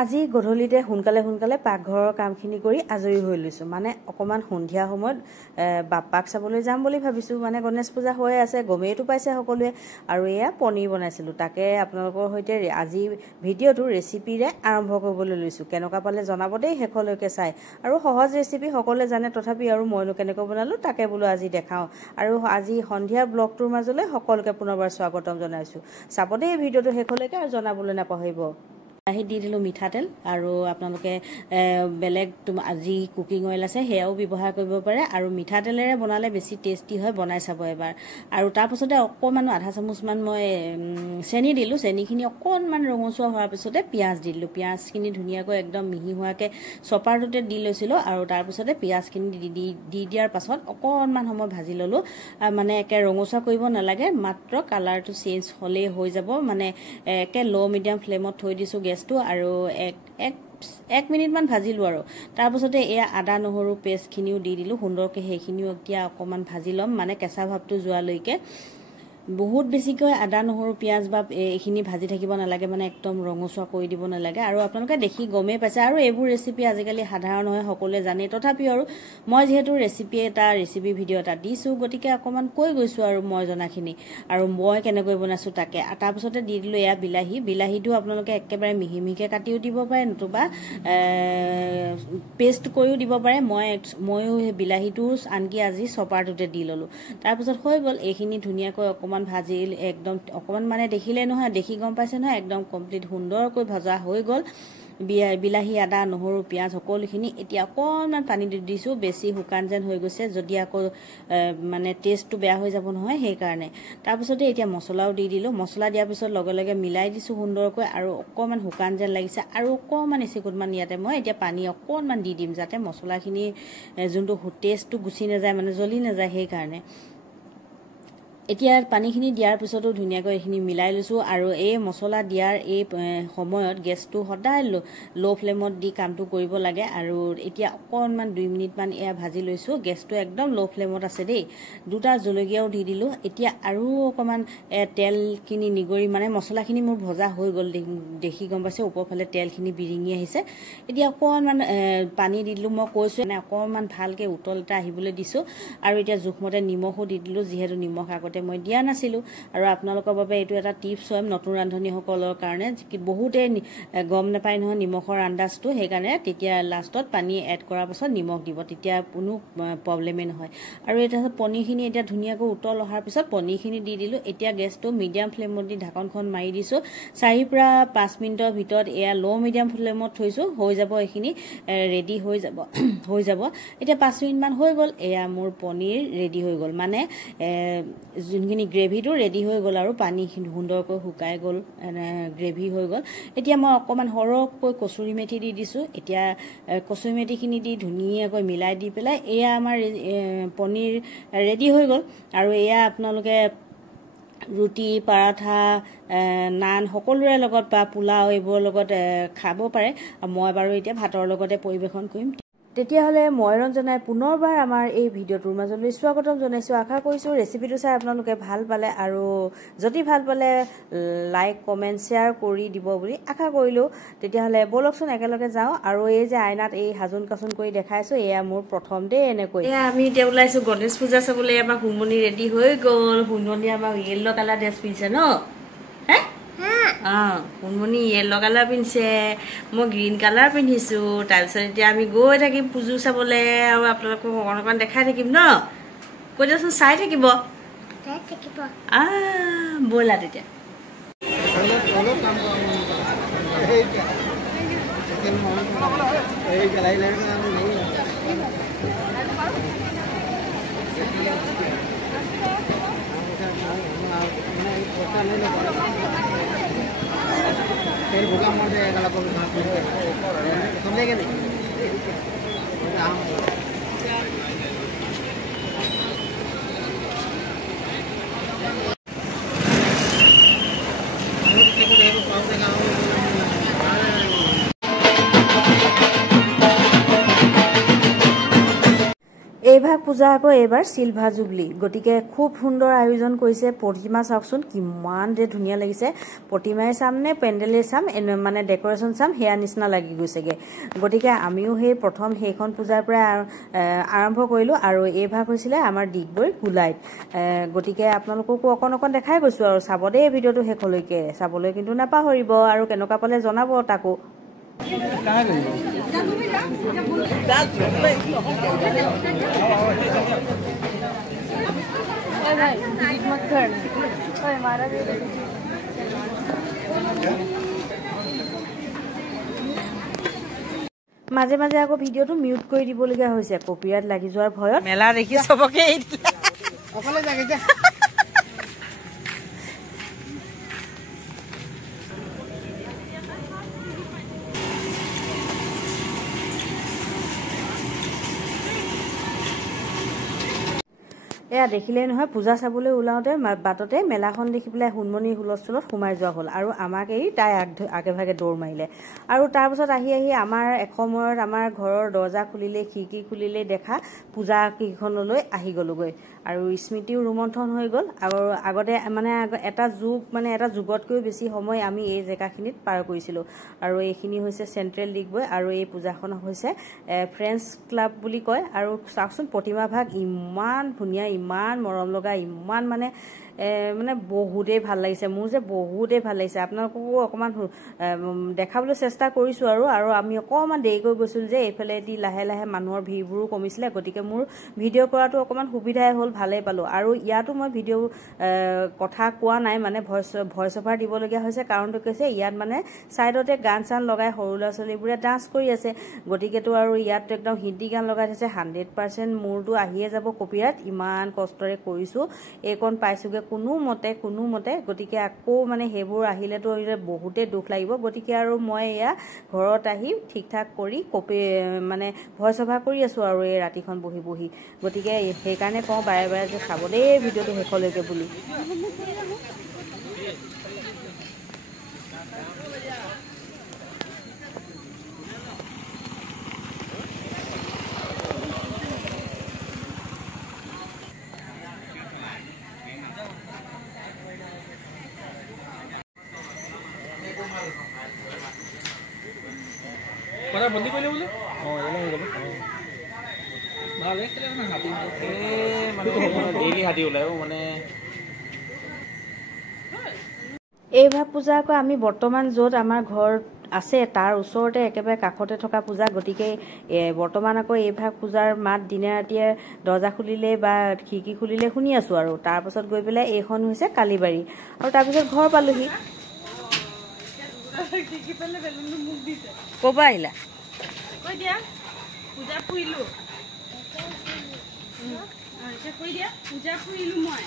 আজি গধূলিতে সোনকালে পাকঘৰৰ কামখিনি কৰি আজৰি হৈ লৈছো মানে অকমান সন্ধিয়া সময়ত বাপ্পাক চাবলৈ যাম বুলি ভাবিছো মানে গণেশ পূজা হৈ আছে গমেইটো পাইছে সকলোৱে আৰু এয়া পনীৰ বনাইছিলো তাকে আপোনালোকৰ সৈতে আজি ভিডিওটো ৰেচিপিৰে আৰম্ভ কৰিবলৈ লৈছো কেনেকুৱা পালে জনাব দেই হেখলৈকে চাই আৰু সহজ ৰেচিপি সকলোৱে জানে তথাপি আৰু মইনো কেনেকৈ বনালো তাকে বোলো আজি দেখাও আৰু আজি সন্ধিয়া ব্লগটোৰ মাজলৈ সকলোকে পুনৰবাৰ স্বাগতম জনাইছো চাব দেই ভিডিওটো হেখলৈকে আৰু জনাবলৈ নাপাহৰিব আহি দি দিলো মিঠাতেল আৰু আপোনালোকে বেলেগ আজি কুকিং অইল আছে হেয়াও ব্যৱহাৰ কৰিব পাৰে আৰু মিঠাতেলেৰে বনালে বেছি টেস্টি হয় বনাই চাব এবাৰ আৰু তাৰ পাছতে অকমান আধা চামুচমান মই চেনি দিলো চেনিখিনি অকনমান ৰঙচুৱা হোৱাৰ পিছতে পিয়াজ দিলো পিয়াজখিনি ধুনীয়াকৈ একদম মিহি হোৱাকে চপাৰটোতে দি লৈছিলো আৰু তাৰ পিছতে পিয়াজখিনি দি দিয়াৰ পাছত অকনমান সময় ভাজি ললো মানে একে ৰঙচুৱা কৰিব নালাগে মাত্ৰ কালাৰটো চেঞ্জ হলেই হৈ যাব মানে একে লো মিডিয়াম ফ্লেমত থৈ দিছো গেছটো আৰু এক মিনিট মান ভাজিলো আৰু তাৰ পাছতে এয়া আদা নহৰু পেষ্টখিনিও দি দিলো সুন্দৰকৈ সেইখিনিও এতিয়া অকমান ভাজি লম মানে কেঁচা ভাৱটো যোৱালৈকে বহুত বেছিকৈ আদা নহৰু পিয়াজ বা এইখিনি ভাজি থাকিব নালাগে মানে একদম ৰঙচুৱা কৰি দিব নালাগে আৰু আপোনালোকে দেখি গমেই পাইছে আৰু এইবোৰ ৰেচিপি আজিকালি সাধাৰণ হয় সকলোৱে জানে তথাপি আৰু মই যেহেতু ৰেচিপি ভিডিও এটা দিছো গতিকে অকমান কৈ গৈছো আৰু মই জনাখিনি আৰু মই কেনেকৈ বনাইছো তাকে তাৰ পাছতে দি দিলো এয়া বিলাহীটো আপোনালোকে একেবাৰে মিহি মিহিকে কাটিও দিব পাৰে নতুবা পেষ্ট কৰিও দিব পাৰে ময়ো সেই বিলাহীটো আনকি আজি চপাৰটোতে দি ললো তাৰ পিছত হৈ গল এইখিনি ধুনীয়াকৈ অকমান ভাজিল একদম অকমান মানে দেখিলে নহয় দেখি গম পাইছে নহয় একদম কমপ্লিট সুন্দৰকৈ ভাজা হৈ গল বিলাহী আদা নহৰু পিয়াজ সকলোখিনি এতিয়া অকনমান পানী দি দিছো বেছি শুকান যেন হৈ গৈছে যদি আকৌ মানে টেষ্টটো বেয়া হৈ যাব নহয় সেই কাৰণে তাৰ পিছতে এতিয়া মছলাও দি দিলো মছলা দিয়াৰ পিছত লগে লগে মিলাই দিছো সুন্দৰকৈ আৰু অকনমান শুকান যেন লাগিছে আৰু অকনমান এচিকুটমান ইয়াতে মই এতিয়া পানী অকনমান দি দিম যাতে মছলাখিনি যোনটো টেষ্টটো গুচি নাযায় মানে জ্বলি নাযায় সেই কাৰণে এতিয়া পানীখিনি দিয়াৰ পিছতো ধুনীয়াকৈ এইখিনি মিলাই লৈছো আৰু এই মছলা দিয়াৰ এই সময়ত গেছটো সদায় লো ফ্লেমত দি কামটো কৰিব লাগে আৰু এতিয়া অকনমান 2 মিনিট মান এয়া ভাজি লৈছো গেছটো একদম লো ফ্লেমত আছে দেই দুটা জলকীয়াও দি দিলো এতিয়া আৰু অকমান তেলখিনি নিগৰি মানে মছলাখিনি মোৰ ভজা হৈ গল দেখি গম পাইছে ওপৰফালে তেলখিনি বিৰিঙি আহিছে এতিয়া অকনমান পানী দি দিলো মই কৈছো মানে অকনমান ভালকে উতল এটা আহিবলৈ দিছো আৰু এতিয়া জোখমতে নিমখো দি দিলো যিহেতু নিমখ আগতে মই দিয়া নাছিলো আৰু আপোনালোকৰ বাবে এইটো এটা টিপছ হয় নতুন ৰান্ধনীসকলৰ কাৰণে বহুতে গম নাপায় নহয় নিমখৰ আন্দাজটো সেইকাৰণে তেতিয়া লাষ্টত পানী এড কৰাৰ পাছত নিমখ দিব তেতিয়া কোনো প্ৰব্লেমে নহয় আৰু এটা পনীৰখিনি এতিয়া ধুনীয়াকৈ উতল অহাৰ পিছত পনীৰখিনি দি দিলো এতিয়া গেছটো মিডিয়াম ফ্লেমত দি ঢাকনখন মাৰি দিছো 4 পৰা 5 মিনিটৰ ভিতৰত এয়া লো মিডিয়াম ফ্লেমত থৈছো হৈ যাব এইখিনি ৰেডি হৈ যাব এতিয়া 5 মিনিট মান হৈ গল এয়া মোৰ পনীৰ ৰেডি হৈ গল মানে যোনখিনি গ্ৰেভিটো ৰেডি হৈ গল আৰু পানীখিনি সুন্দৰকৈ শুকাই গল গ্ৰেভি হৈ গল এতিয়া মই অকমান সৰহকৈ কচুৰি মেথি দি দিছো এতিয়া কচুৰি মেথিখিনি দি ধুনীয়াকৈ মিলাই দি পেলাই এয়া আমাৰ পনীৰ ৰেডি হৈ গল আৰু এয়া আপোনালোকে ৰুটি পৰাঠা নান সকলোৰে লগত বা পোলাও এইবোৰৰ লগত খাব পাৰে মই বাৰু এতিয়া ভাতৰ লগতে পৰিবেশন কৰিম তেতিয়াহলে মই ৰঞ্জনাই পুনৰবাৰ আমাৰ এই ভিডিওটোৰ মাজলৈ স্বাগতম জনাইছো আশা কৰিছো ৰেচিপিটো চাই আপোনালোকে ভাল পালে আৰু যদি ভাল পালে লাইক কমেন্ট শেয়াৰ কৰি দিব বুলি আশা কৰিলো তেতিয়াহলে বলকচোন একেলগে যাও আৰু এই যে আইনাত এই হাজুন কাচুন কৰি দেখাইছো এয়া মোৰ প্ৰথম দে এনেকৈ এয়া আমি এতিয়া ওলাইছো গণেশ পূজা চাবলৈ আমাৰ হুমনি ৰেডি হৈ গল হুমনি আমাৰ ইয়েলো কালাৰ ড্ৰেছ পিন্ধিছে ন হুনমনি ইয়েলো কালাৰ পিন্ধিছে মই গ্ৰীণ কালাৰ পিন্ধিছো তাৰপিছত এতিয়া আমি গৈ থাকিম পুজো চাবলৈ আৰু আপোনালোকক অকণমান দেখাই থাকিম ন কৈ দিয়কচোন চাই থাকিব ব'লা তেতিয়া तेल भूखा मर जाएगा गला को समझेंगे नहीं এইভাবে ভাগ পূজা আকৌ এইবাৰ চিলভাৰ জুবলি, গতিকে খুব সুন্দৰ আয়োজন কৰিছে। প্ৰতিমা চাওকচোন কিমান যে ধুনীয়া লাগিছে। প্ৰতিমাই চাম নে পেণ্ডেলে চাম, মানে ডেকৰেশ্যন চাম, সেয়া নিচিনা লাগি গৈছেগৈ। গতিকে আমিও সেই প্ৰথম সেইখন পূজাৰ পৰা আৰম্ভ কৰিলোঁ। আৰু এই ভাগ হৈছিলে আমাৰ ডিগবৈ গোলাইত। গতিকে আপোনালোককো অকণ অকণ দেখাই গৈছোঁ আৰু চাব দেই ভিডিঅ'টো শেষলৈকে, চাবলৈ কিন্তু নাপাহৰিব। আৰু কেনেকুৱা পালে জনাব তাকো। মাজে মাজে আকৌ ভিডিঅ'টো মিউট কৰি দিবলগীয়া হৈছে কপিৰাইট লাগি যোৱাৰ ভয়ত। মেলা দেখি চবকে অকলে যাগে যা। এয়া দেখিলেই নহয়, পূজা চাবলৈ ওলাওঁতে বাটতে মেলাখন দেখি পেলাই সোণমণি হুলস্থুলত সোমাই যোৱা হ'ল আৰু আমাক এৰি তাই আগে ভাগে দৌৰ মাৰিলে। আৰু তাৰপাছত আহি আমাৰ এসময়ত আমাৰ ঘৰৰ দৰ্জা খুলিলে, খিৰিকী খুলিলে দেখা পূজা কেইখনলৈ আহি গ'লোগৈ। আৰু স্মৃতিও ৰোমন্থন হৈ গ'ল। আৰু আগতে মানে এটা যুগতকৈ বেছি সময় আমি এই জেগাখিনিত পাৰ কৰিছিলোঁ। আৰু এইখিনি হৈছে চেণ্ট্ৰেল ডিগবৈ, আৰু এই পূজাখন হৈছে ফ্ৰেণ্ডছ ক্লাব বুলি কয়। আৰু চাওকচোন প্ৰতিমা ভাগ ইমান ধুনীয়া, ইমান মৰম লগা, ইমান মানে বহুতেই ভাল লাগিছে। মোৰ যে বহুতেই ভাল লাগিছে। আপোনালোককো অকণমান দেখাবলৈ চেষ্টা কৰিছোঁ। আৰু আমি অকণমান দেৰিকৈ গৈছিলোঁ যে এইফালেদি লাহে লাহে মানুহৰ ভিৰবোৰো কমিছিলে। গতিকে মোৰ ভিডিঅ' কৰাটো অকণমান সুবিধাই হ'ল, ভালেই পালোঁ। আৰু ইয়াতো মই ভিডিঅ' কথা কোৱা নাই, মানে ভইচ অভাৰ দিবলগীয়া হৈছে। কাৰণটো কৈছে ইয়াত মানে ছাইডতে গান চান লগাই সৰু ল'ৰা ছোৱালীবোৰে ডান্স কৰি আছে। গতিকেতো আৰু ইয়াত একদম হিন্দী গান লগাই থৈছে। 100% মোৰতো আহিয়ে যাব কপিৰাইট। ইমান কষ্টৰে কৰিছোঁ, এইকণ পাইছোগৈ কোনো মতে। গতিকে আকৌ মানে সেইবোৰ আহিলেতো বহুতেই দুখ লাগিব। গতিকে আৰু মই এয়া ঘৰত আহি ঠিক ঠাক কৰি মানে ভইচ অভাৰ কৰি আছোঁ আৰু এই ৰাতিখন বহি। গতিকে সেইকাৰণে কওঁ বাৰে বাৰে যে চাব দেই ভিডিঅ'টো শেষলৈকে বুলি। কথা বন্দি কৰিলে বোলে ভালে হাতী ডেইলি হাতী ওলাই মানে। এই ভাগ পূজা আকৌ আমি বৰ্তমান য'ত আমাৰ ঘৰ আছে তাৰ ওচৰতে একেবাৰে কাষতে থকা পূজা। গতিকে বৰ্তমান আকৌ এই ভাগ পূজাৰ মাত দিনে ৰাতিয়ে দৰ্জা খুলিলে বা খিৰিকী খুলিলে শুনি আছোঁ। আৰু তাৰপাছত গৈ পেলাই এইখন হৈছে কালীবাৰী, আৰু তাৰপিছত ঘৰ পালোহি। ক'ৰ পৰা আহিলা? পূজা ফুৰিলো মই